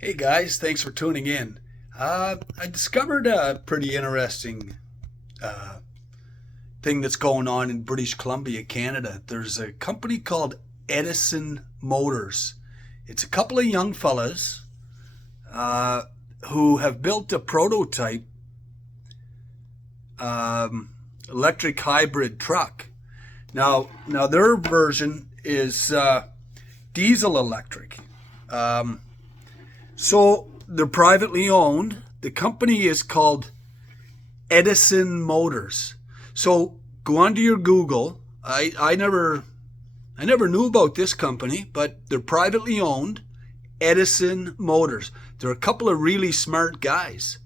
Hey guys, thanks for tuning in. I discovered a pretty interesting uh, thing that's going on in British Columbia, Canada. There's a company called Edison Motors. It's a couple of young fellas uh, who have built a prototype electric hybrid truck. Now their version is diesel electric. Um, So they're privately owned. The company is called Edison Motors. So go onto your Google. I never knew about this company, but they're privately owned. Edison Motors. They're a couple of really smart guys,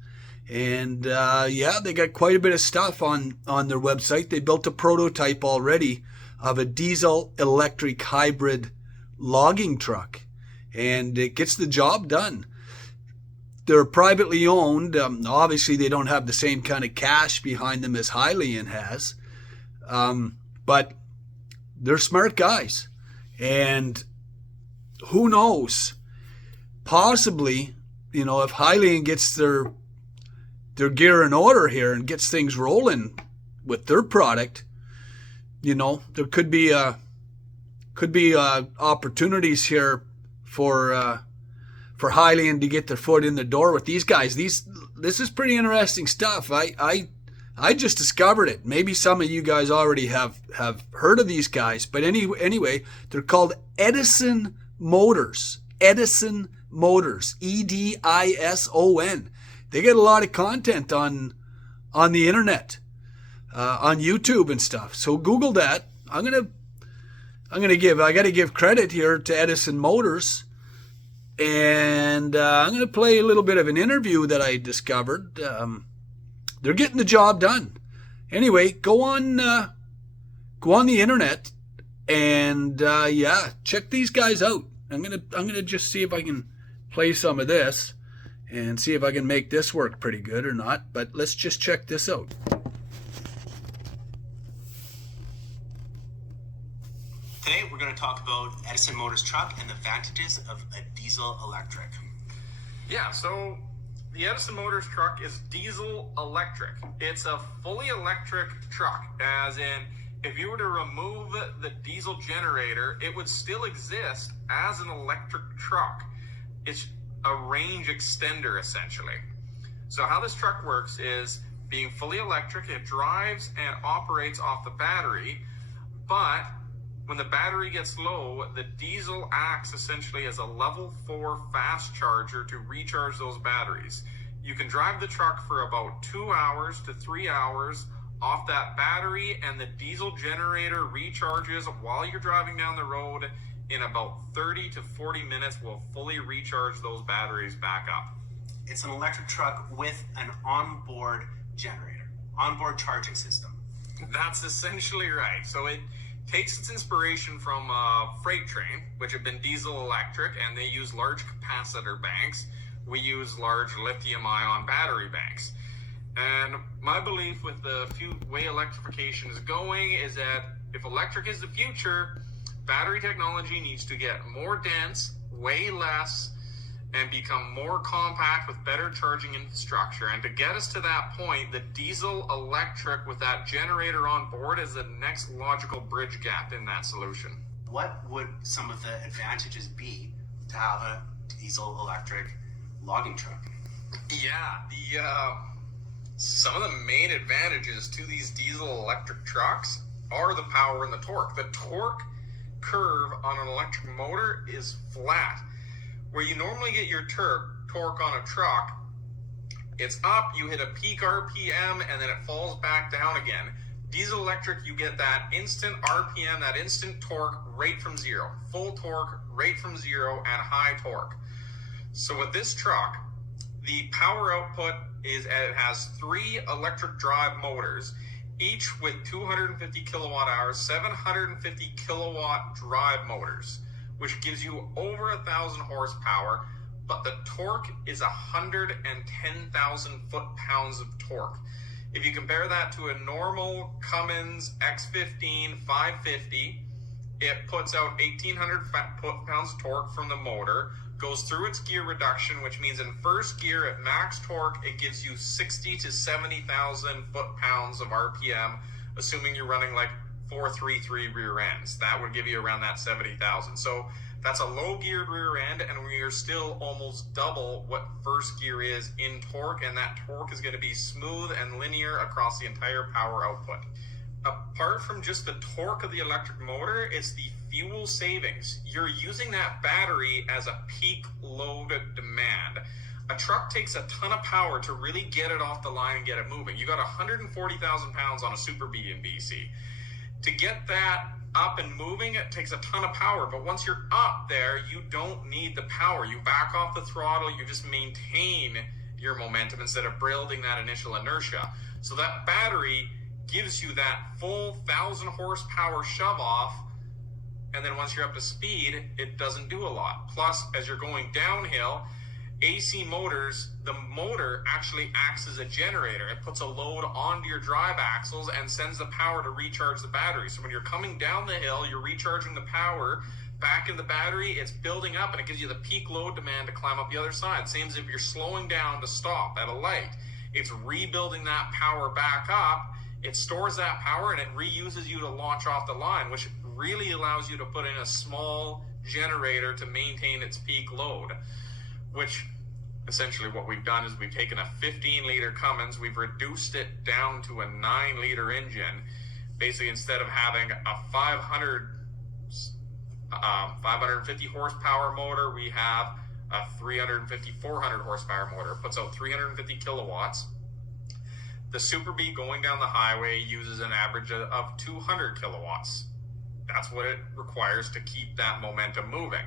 and yeah, they got quite a bit of stuff on their website. They built a prototype already of a diesel electric hybrid logging truck, and it gets the job done. They're privately owned. Obviously, they don't have the same kind of cash behind them as Hyliion has, but they're smart guys. And who knows? Possibly, if Hyliion gets their gear in order here and gets things rolling with their product, there could be opportunities here for Hyliion to get their foot in the door with these guys. This is pretty interesting stuff. I just discovered it. Maybe some of you guys already have heard of these guys, but anyway, they're called Edison Motors. Edison Motors, Edison. They get a lot of content on the internet, on YouTube and stuff. So Google that. I got to give credit here to Edison Motors. And I'm going to play a little bit of an interview that I discovered. They're getting the job done. Anyway, go on the internet and yeah, check these guys out. I'm gonna just see if I can play some of this and see if I can make this work pretty good or not. But let's just check this out. Today we're going to talk about Edison Motors truck and the advantages of a diesel electric. Yeah, so the Edison Motors truck is diesel electric. It's a fully electric truck, as in if you were to remove the diesel generator, it would still exist as an electric truck. It's a range extender essentially. So how this truck works is being fully electric, it drives and operates off the battery, but when the battery gets low, the diesel acts essentially as a level 4 fast charger to recharge those batteries. You can drive the truck for about 2 hours to 3 hours off that battery, and the diesel generator recharges while you're driving down the road. In about 30 to 40 minutes will fully recharge those batteries back up. It's an electric truck with an onboard generator, onboard charging system. That's essentially right. So it takes its inspiration from a freight train, which have been diesel electric, and they use large capacitor banks. We use large lithium-ion battery banks. And my belief with the way electrification is going is that if electric is the future, battery technology needs to get more dense, weigh less, and become more compact with better charging infrastructure. And to get us to that point, the diesel electric with that generator on board is the next logical bridge gap in that solution. What would some of the advantages be to have a diesel electric logging truck? Yeah, some of the main advantages to these diesel electric trucks are the power and the torque. The torque curve on an electric motor is flat. Where you normally get your torque on a truck, it's up, you hit a peak RPM, and then it falls back down again. Diesel electric, you get that instant RPM, that instant torque right from zero. Full torque right from zero and high torque. So with this truck, the power output is it has 3 electric drive motors, each with 250 kilowatt hours, 750 kilowatt drive motors, which gives you over 1,000 horsepower, but the torque is 110,000 foot-pounds of torque. If you compare that to a normal Cummins X15 550, it puts out 1,800 foot-pounds of torque from the motor, goes through its gear reduction, which means in first gear at max torque, it gives you 60 to 70,000 foot-pounds of RPM, assuming you're running like 433 rear ends. That would give you around that 70,000. So that's a low geared rear end, and we are still almost double what first gear is in torque, and that torque is going to be smooth and linear across the entire power output. Apart from just the torque of the electric motor, it's the fuel savings. You're using that battery as a peak load demand. A truck takes a ton of power to really get it off the line and get it moving. You got 140,000 pounds on a Super B in BC. To get that up and moving, it takes a ton of power, but once you're up there, you don't need the power. You back off the throttle, you just maintain your momentum instead of building that initial inertia. So that battery gives you that full 1,000 horsepower shove off, and then once you're up to speed, it doesn't do a lot. Plus, as you're going downhill, AC Motors, the motor actually acts as a generator. It puts a load onto your drive axles and sends the power to recharge the battery. So when you're coming down the hill, you're recharging the power back in the battery, it's building up, and it gives you the peak load demand to climb up the other side. Same as if you're slowing down to stop at a light. It's rebuilding that power back up. It stores that power and it reuses you to launch off the line, which really allows you to put in a small generator to maintain its peak load, which essentially what we've done is we've taken a 15-liter Cummins, we've reduced it down to a 9-liter engine. Basically, instead of having a 550 horsepower motor, we have a 350, 400 horsepower motor. It puts out 350 kilowatts. The Super B going down the highway uses an average of 200 kilowatts. That's what it requires to keep that momentum moving.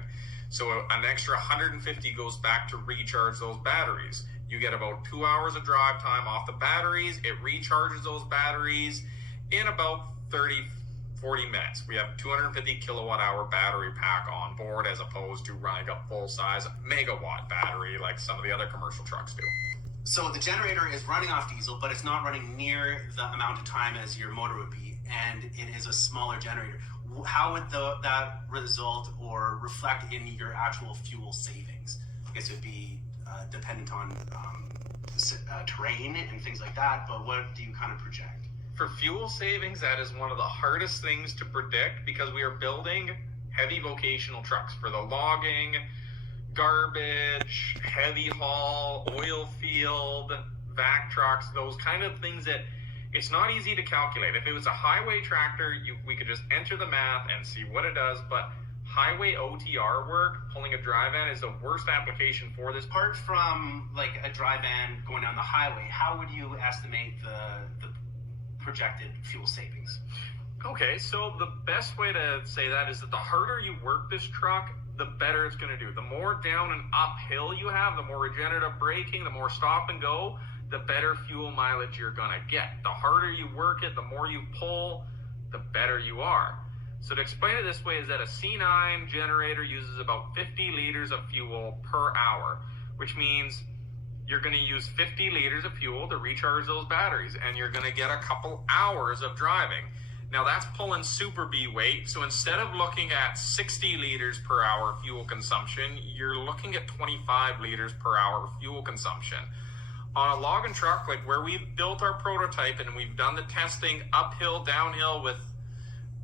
So an extra 150 goes back to recharge those batteries. You get about 2 hours of drive time off the batteries. It recharges those batteries in about 30-40 minutes. We have 250 kilowatt hour battery pack on board, as opposed to running a full size megawatt battery like some of the other commercial trucks do. So the generator is running off diesel, but it's not running near the amount of time as your motor would be, and it is a smaller generator. How would that result or reflect in your actual fuel savings? I guess it would be dependent on terrain and things like that, but what do you kind of project? For fuel savings, that is one of the hardest things to predict, because we are building heavy vocational trucks for the logging, garbage, heavy haul, oil field, vac trucks, those kind of things that it's not easy to calculate. If it was a highway tractor, we could just enter the math and see what it does, but highway OTR work, pulling a dry van, is the worst application for this. Apart from like a dry van going down the highway, how would you estimate the projected fuel savings? Okay, so the best way to say that is that the harder you work this truck, the better it's going to do. The more down and uphill you have, the more regenerative braking, the more stop and go, the better fuel mileage you're going to get. The harder you work it, the more you pull, the better you are. So to explain it this way is that a C9 generator uses about 50 liters of fuel per hour, which means you're going to use 50 liters of fuel to recharge those batteries, and you're going to get a couple hours of driving. Now that's pulling Super B weight, so instead of looking at 60 liters per hour fuel consumption, you're looking at 25 liters per hour fuel consumption. On a logging truck, like where we've built our prototype and we've done the testing uphill, downhill, with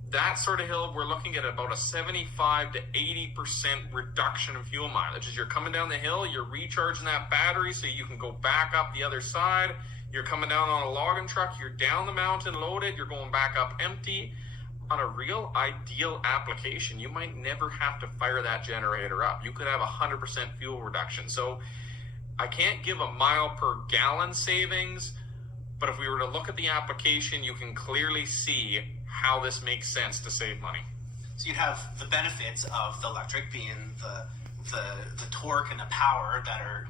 that sort of hill, we're looking at about a 75 to 80% reduction in fuel mileage. As you're coming down the hill, you're recharging that battery so you can go back up the other side. You're coming down on a logging truck, you're down the mountain loaded, you're going back up empty. On a real ideal application, you might never have to fire that generator up. You could have 100% fuel reduction. So I can't give a mile per gallon savings, but if we were to look at the application, you can clearly see how this makes sense to save money. So you'd have the benefits of the electric being the torque and the power that are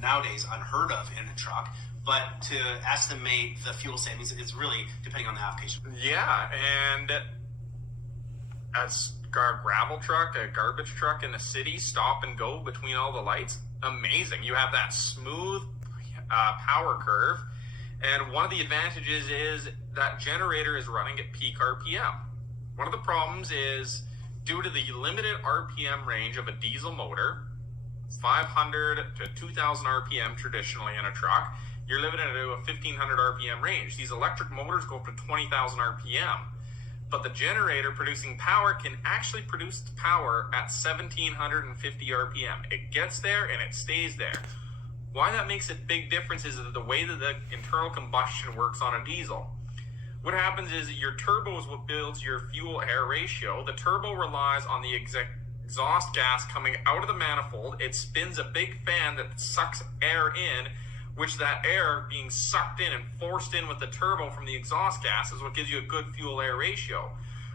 nowadays unheard of in a truck, but to estimate the fuel savings is really depending on the application. Yeah, and as a gravel truck, a garbage truck in the city, stop and go between all the lights, amazing. You have that smooth power curve, and one of the advantages is that generator is running at peak RPM. One of the problems is, due to the limited RPM range of a diesel motor, 500 to 2000 RPM traditionally in a truck. You're living at a 1500 RPM range. These electric motors go up to 20,000 RPM. But the generator producing power can actually produce power at 1750 RPM. It gets there and it stays there. Why that makes a big difference is the way that the internal combustion works on a diesel. What happens is your turbo is what builds your fuel-air ratio. The turbo relies on the exhaust gas coming out of the manifold. It spins a big fan that sucks air in, which that air being sucked in and forced in with the turbo from the exhaust gas is what gives you a good fuel-air ratio.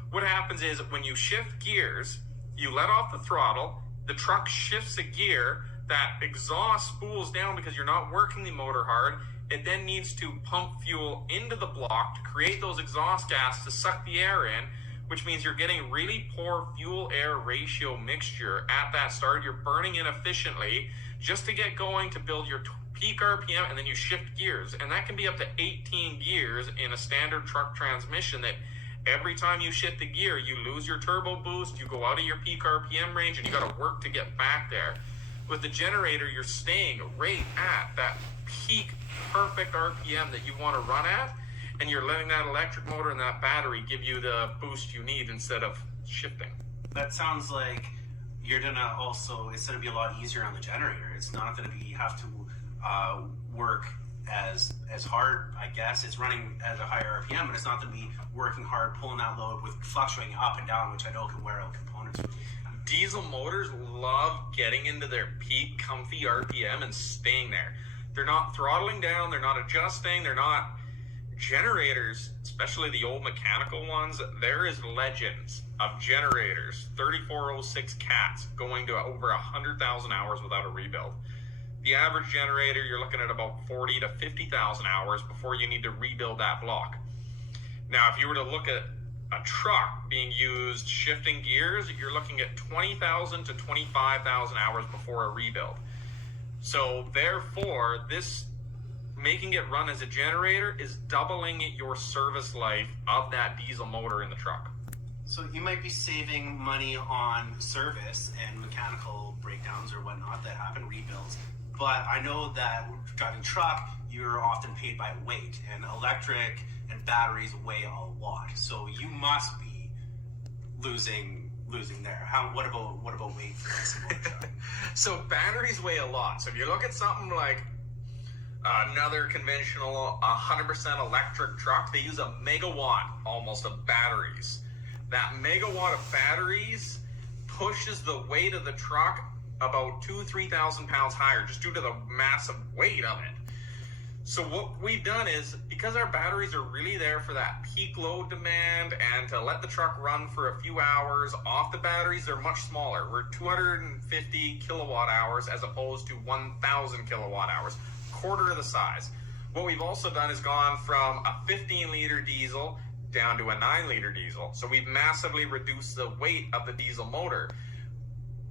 What happens is when you shift gears, you let off the throttle, the truck shifts a gear, that exhaust spools down because you're not working the motor hard. It then needs to pump fuel into the block to create those exhaust gas to suck the air in, which means you're getting really poor fuel-air ratio mixture at that start. You're burning inefficiently just to get going to build your peak RPM, and then you shift gears. And that can be up to 18 gears in a standard truck transmission that every time you shift the gear, you lose your turbo boost, you go out of your peak RPM range, and you got to work to get back there. With the generator, you're staying right at that peak perfect RPM that you want to run at, and you're letting that electric motor and that battery give you the boost you need instead of shifting. That sounds like you're gonna also, it's gonna be a lot easier on the generator. It's not gonna be have to work as hard, I guess. It's running at a higher RPM, but it's not gonna be working hard, pulling that load with fluctuating up and down, which I know can wear out components really. Diesel motors love getting into their peak comfy RPM and staying there. They're not throttling down, they're not adjusting, they're not. Generators, especially the old mechanical ones, there is legends of generators, 3406 cats going to over 100,000 hours without a rebuild. The average generator, you're looking at about 40 to 50,000 hours before you need to rebuild that block. Now, if you were to look at a truck being used shifting gears, you're looking at 20,000 to 25,000 hours before a rebuild. So therefore, this making it run as a generator is doubling your service life of that diesel motor in the truck. So you might be saving money on service and mechanical breakdowns or whatnot that happen, rebuilds. But I know that when driving truck, you're often paid by weight, and electric and batteries weigh a lot. So you must be losing there. What about weight for this motor truck? So batteries weigh a lot. So if you look at something like another conventional 100% electric truck, they use a megawatt almost of batteries. That megawatt of batteries pushes the weight of the truck about 2,000-3,000 pounds higher just due to the massive weight of it. So what we've done is, because our batteries are really there for that peak load demand and to let the truck run for a few hours off the batteries, they're much smaller. We're 250 kilowatt hours as opposed to 1,000 kilowatt hours, quarter of the size. What we've also done is gone from a 15-liter diesel down to a 9-liter diesel. So we've massively reduced the weight of the diesel motor.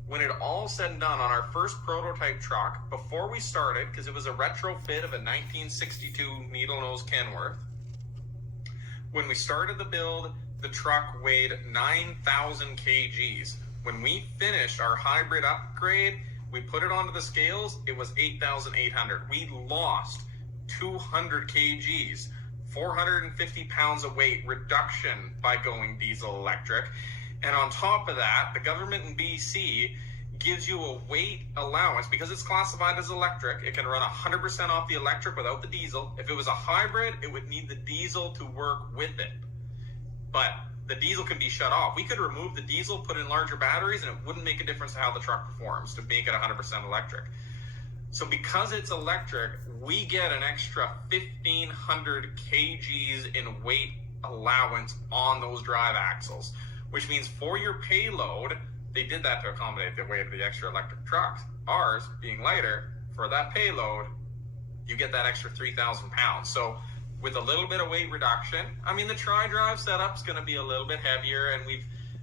When it all said and done on our first prototype truck, before we started, because it was a retrofit of a 1962 needle nose Kenworth, when we started the build, the truck weighed 9,000 kgs. When we finished our hybrid upgrade, we put it onto the scales, it was 8,800. We lost 200 kgs, 450 pounds of weight reduction by going diesel electric. And on top of that, the government in BC gives you a weight allowance because it's classified as electric. It can run 100% off the electric without the diesel. If it was a hybrid, it would need the diesel to work with it. But the diesel can be shut off. We could remove the diesel, put in larger batteries, and it wouldn't make a difference to how the truck performs to make it 100% electric. So because it's electric, we get an extra 1,500 kgs in weight allowance on those drive axles, which means for your payload, they did that to accommodate the weight of the extra electric trucks. Ours, being lighter, for that payload, you get that extra 3,000 pounds. So with a little bit of weight reduction, I mean, the tri-drive setup's going to be a little bit heavier, and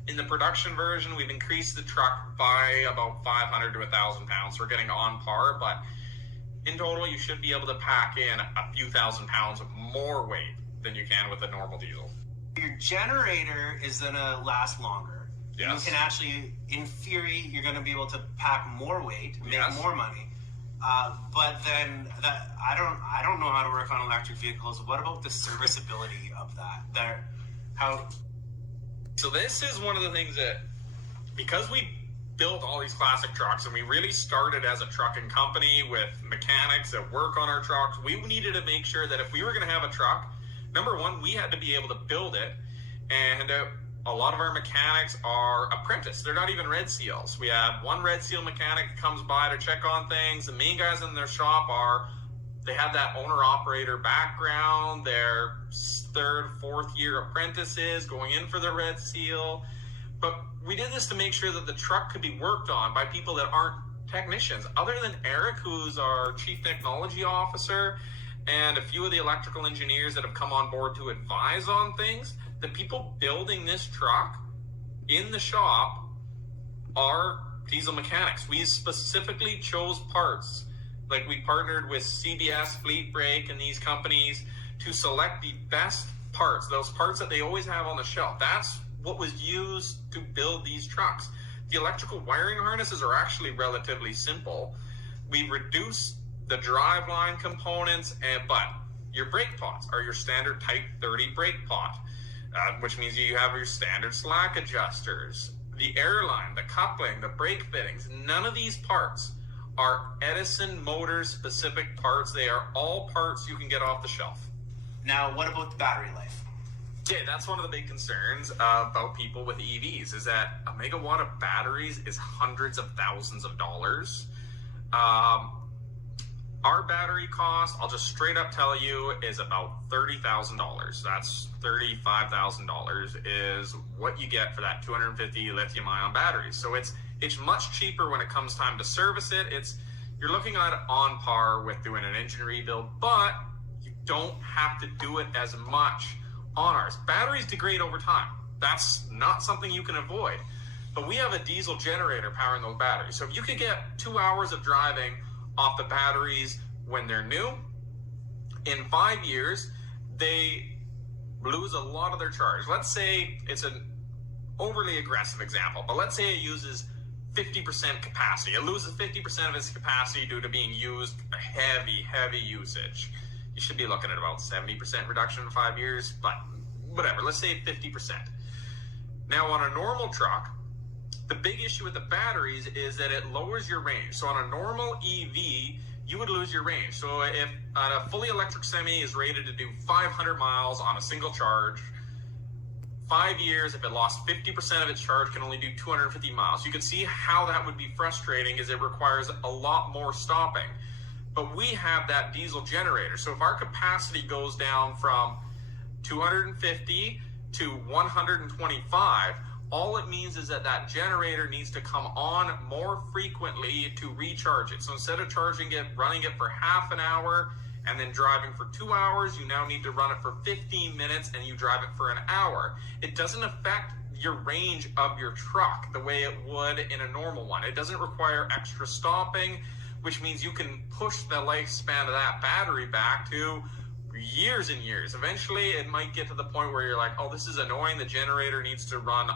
in the production version, we've increased the truck by about 500 to 1,000 pounds. So we're getting on par, but in total, you should be able to pack in a few thousand pounds of more weight than you can with a normal diesel. Your generator is going to last longer. Yes. You can actually, in theory, you're going to be able to pack more weight, make Yes. more money. But then I don't know how to work on electric vehicles. What about the serviceability of that? So this is one of the things that, because we built all these classic trucks and we really started as a trucking company with mechanics that work on our trucks, we needed to make sure that if we were going to have a truck, number one, we had to be able to build it. And a lot of our mechanics are apprentice. They're not even Red Seals. We have one Red Seal mechanic that comes by to check on things. The main guys in their shop they have that owner-operator background. They're third, fourth year apprentices going in for the Red Seal. But we did this to make sure that the truck could be worked on by people that aren't technicians. Other than Eric, who's our chief technology officer, and a few of the electrical engineers that have come on board to advise on things, the people building this truck in the shop are diesel mechanics. We specifically chose parts. Like, we partnered with CBS, Fleet Brake, and these companies to select the best parts, those parts that they always have on the shelf. That's what was used to build these trucks. The electrical wiring harnesses are actually relatively simple. We reduced the driveline components, but your brake pots are your standard Type 30 brake pot, which means you have your standard slack adjusters, the airline, the coupling, the brake fittings. None of these parts are Edison Motors specific parts. They are all parts you can get off the shelf. Now, what about the battery life? Yeah, that's one of the big concerns about people with EVs, is that a megawatt of batteries is hundreds of thousands of dollars. Our battery cost, I'll just straight up tell you, is about $30,000. That's $35,000 is what you get for that 250 lithium-ion batteries. So it's much cheaper when it comes time to service it. You're looking at it on par with doing an engine rebuild, but you don't have to do it as much on ours. Batteries degrade over time. That's not something you can avoid. But we have a diesel generator powering those batteries. So if you could get 2 hours of driving off the batteries when they're new, in 5 years, they lose a lot of their charge. Let's say it's an overly aggressive example, but let's say it uses 50% capacity. It loses 50% of its capacity due to being used heavy usage. You should be looking at about 70% reduction in 5 years, but whatever, let's say 50%. Now, on a normal truck, the big issue with the batteries is that it lowers your range. So on a normal EV, you would lose your range. So if a fully electric semi is rated to do 500 miles on a single charge, 5 years, if it lost 50% of its charge, can only do 250 miles. You can see how that would be frustrating, as it requires a lot more stopping. But we have that diesel generator. So if our capacity goes down from 250 to 125, all it means is that that generator needs to come on more frequently to recharge it. So instead of running it for half an hour and then driving for 2 hours, you now need to run it for 15 minutes and you drive it for an hour. It doesn't affect your range of your truck the way it would in a normal one. It doesn't require extra stopping, which means you can push the lifespan of that battery back to years and years. Eventually, it might get to the point where you're like, oh, this is annoying. The generator needs to run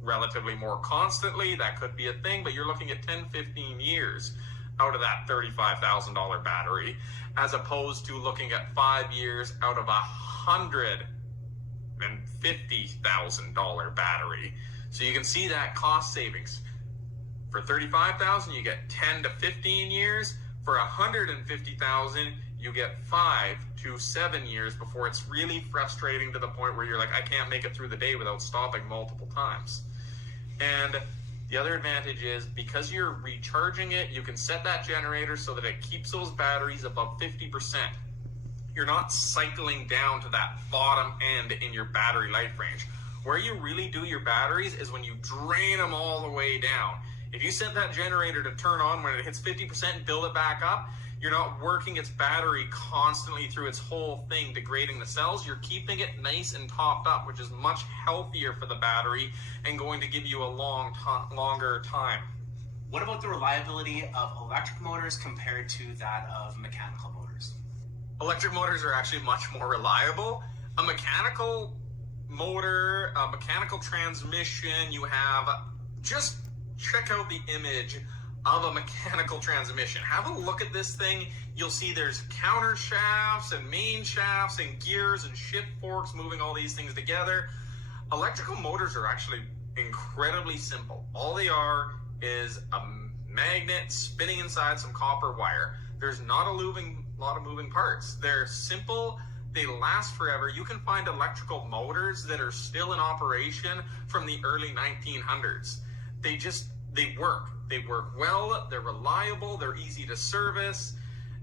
relatively more constantly. That could be a thing, but you're looking at 10, 15 years out of that $35,000 battery, as opposed to looking at 5 years out of $150,000 battery. So you can see that cost savings. For $35,000, you get 10 to 15 years. For $150,000, you get 5 to 7 years before it's really frustrating to the point where you're like, I can't make it through the day without stopping multiple times. And the other advantage is, because you're recharging it, you can set that generator so that it keeps those batteries above 50%. You're not cycling down to that bottom end in your battery life range. Where you really do your batteries is when you drain them all the way down. If you set that generator to turn on when it hits 50% and build it back up, you're not working its battery constantly through its whole thing, degrading the cells. You're keeping it nice and topped up, which is much healthier for the battery and going to give you a longer time. What about the reliability of electric motors compared to that of mechanical motors? Electric motors are actually much more reliable. A mechanical motor, a mechanical transmission. You have, just check out the image of a mechanical transmission. Have a look at this thing. You'll see there's counter shafts and main shafts and gears and shift forks moving all these things together. Electrical motors are actually incredibly simple. All they are is a magnet spinning inside some copper wire. There's not a lot of moving parts. They're simple. They last forever. You can find electrical motors that are still in operation from the early 1900s. They work. They work well. They're reliable. They're easy to service.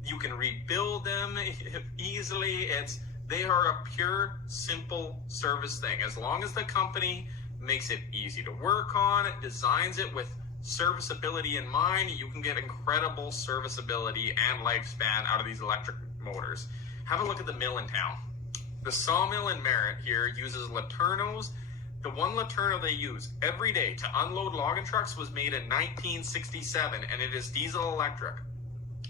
You can rebuild them easily. They are a pure, simple service thing. As long as the company makes it easy to work on, designs it with serviceability in mind, you can get incredible serviceability and lifespan out of these electric motors. Have a look at the mill in town. The sawmill in Merritt here uses Laternos. The one Laterno they use every day to unload logging trucks was made in 1967, and it is diesel electric.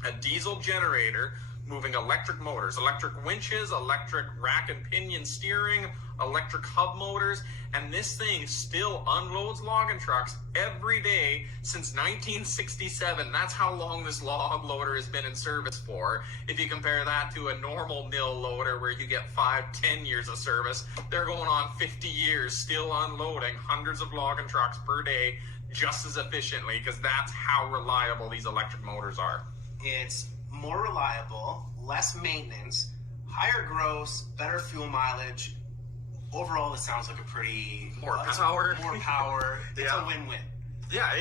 A diesel generator moving electric motors, electric winches, electric rack and pinion steering, electric hub motors, and this thing still unloads logging trucks every day since 1967. That's how long this log loader has been in service for. If you compare that to a normal mill loader where you get 5-10 years of service, they're going on 50 years still unloading hundreds of logging trucks per day just as efficiently, because that's how reliable these electric motors are. It's more reliable, less maintenance, higher gross, better fuel mileage. Overall, this sounds like a pretty More power. More power. It's Yeah. a win-win. Yeah,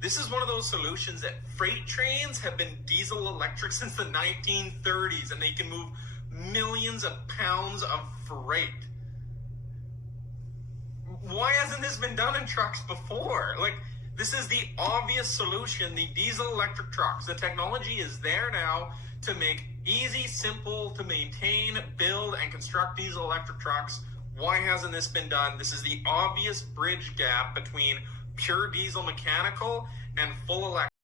this is one of those solutions that freight trains have been diesel electric since the 1930s, and they can move millions of pounds of freight. Why hasn't this been done in trucks before? This is the obvious solution, the diesel electric trucks. The technology is there now to make easy, simple to maintain, build, and construct diesel electric trucks. Why hasn't this been done? This is the obvious bridge gap between pure diesel mechanical and full electric.